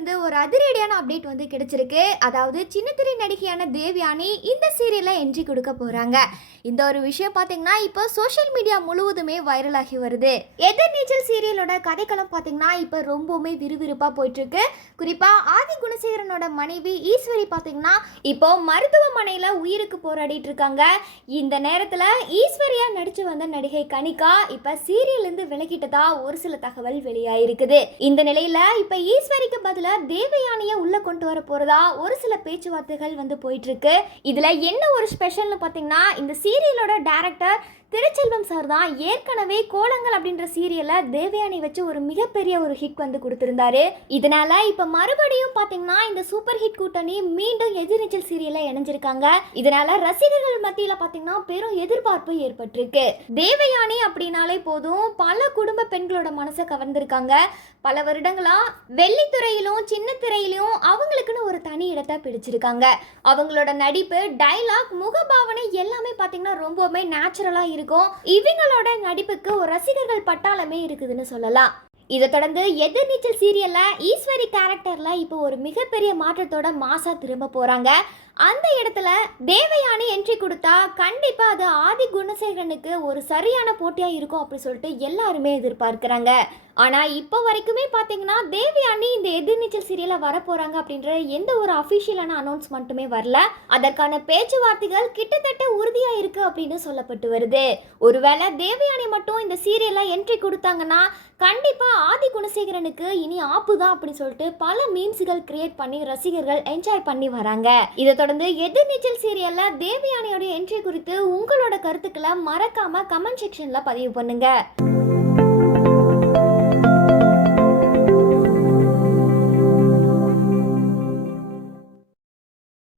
இருந்து ஒரு அதிரடியான அப்டேட் வந்து கிடைச்சிருக்கு. அதாவது சின்னத்திரை நடிகையான தேவயானி இந்த சீரியல்ல என்ட்ரி கொடுக்க போறாங்க. இந்த ஒரு விஷயம் பாத்தீங்கன்னா இப்போ சோஷியல் மீடியா முழுவதுமே வைரல் ஆகி வருது. எதிர்நீச்சல் சீரியலோட கதைக்களம் பாத்தீங்கன்னா இப்போ ரொம்பவுமே விறுவிறுப்பா போயிட்டு இருக்கு. குறிப்பா ஆதி குணசேகரனோட மனைவி ஈஸ்வரி பாத்தீங்கன்னா இப்போ மருத்துவமனையில உயிருக்கு போராடிட்டு இருக்காங்க. இந்த நேரத்துல ஈஸ்வரியா நடிச்சு வந்த நடிகை கனிகா இப்ப சீரியல்ல இருந்து விலகிட்டதா ஒரு சில தகவல் வெளியாயிருக்குது. இந்த நிலையில இப்ப ஈஸ்வரிக்கு பதிலா தேவயானியை உள்ள கொண்டு வர போறதா ஒரு சில பேச்சுவார்த்தைகள் வந்து போயிட்டு இருக்கு. இதுல என்ன ஒரு ஸ்பெஷல்னு பாத்தீங்கன்னா இந்த சீரியலோட டைரக்டர் திருச்செல்வம் சார் தான் ஏற்கனவே கோலங்கள் அப்படின்ற சீரியல்ல தேவயானி வச்சு ஒரு மிகப்பெரிய ஒரு ஹிட் வந்து கொடுத்திருந்தாரு. இதனால இப்ப மறுபடியும் பாத்தீங்கன்னா இந்த சூப்பர் ஹிட் கூட்டணி மீண்டும் எதிர்நீச்சல் சீரியல்ல இணைஞ்சிருக்காங்க. இதனால ரசிகர்கள் மத்தியில பாத்தீங்கன்னா பெரும் எதிர்பார்ப்பு ஏற்பட்டிருக்கு. தேவயானி அப்படின்னாலே போதும் பல குடும்ப பெண்களோட மனசை கவர்ந்திருக்காங்க. பல வருடங்களா வெள்ளித்திரையிலும் சின்ன திரையிலும் அவங்களுக்குன்னு ஒரு தனி இடத்தை பிடிச்சிருக்காங்க. அவங்களோட நடிப்பு, டைலாக், முகபாவனை எல்லாமே பாத்தீங்கன்னா ரொம்பவுமே நேச்சுரலா இருக்கும். இவங்களோட நடிப்புக்கு ஒரு ரசிகர்கள் பட்டாளமே இருக்குதுன்னு சொல்லலாம். இதை தொடர்ந்து எதிர்நீச்சல் சீரியல்ல ஈஸ்வரி கேரக்டர்ல இப்போ ஒரு மிகப்பெரிய மாற்றத்தோட மாசா திரும்ப போறாங்க. அந்த இடத்துல தேவயானி என்ட்ரி கொடுத்தா கண்டிப்பா அது ஆதி குணசேகரனுக்கு ஒரு சரியான போட்டியா இருக்கும் அப்படி சொல்லிட்டு எல்லாருமே எதிர்பார்க்கிறாங்க. ஆனா இப்போ வரைக்குமே பாத்தீங்கன்னா தேவயானி இந்த எதிர்நீச்சல் சீரியல்ல வர போறாங்க அப்படின்ற எந்த ஒரு அபிஷியலான அனௌன்ஸ்மெண்ட்டுமே வரல. அதற்கான பேச்சுவார்த்தைகள் கிட்டத்தட்ட உறுதியா இருக்கு அப்படின்னு சொல்லப்பட்டு வருது. ஒருவேளை தேவயானி மட்டும் இந்த சீரியல்ல என்ட்ரி கொடுத்தாங்கன்னா கண்டிப்பா ஆதி குணசேகரனுக்கு இனி ஆப்பு தான் அப்படின்னு சொல்லிட்டு பல மீம்ஸ்கள் கிரியேட் பண்ணி ரசிகர்கள் என்ஜாய் பண்ணி வராங்க. இதை தொடர்ந்து எதிர்நீச்சல் சீரியல்ல தேவயானியோட என்ட்ரி குறித்து உங்களோட கருத்துக்களை மறக்காம கமெண்ட் செக்ஷன்ல பதிவு பண்ணுங்க.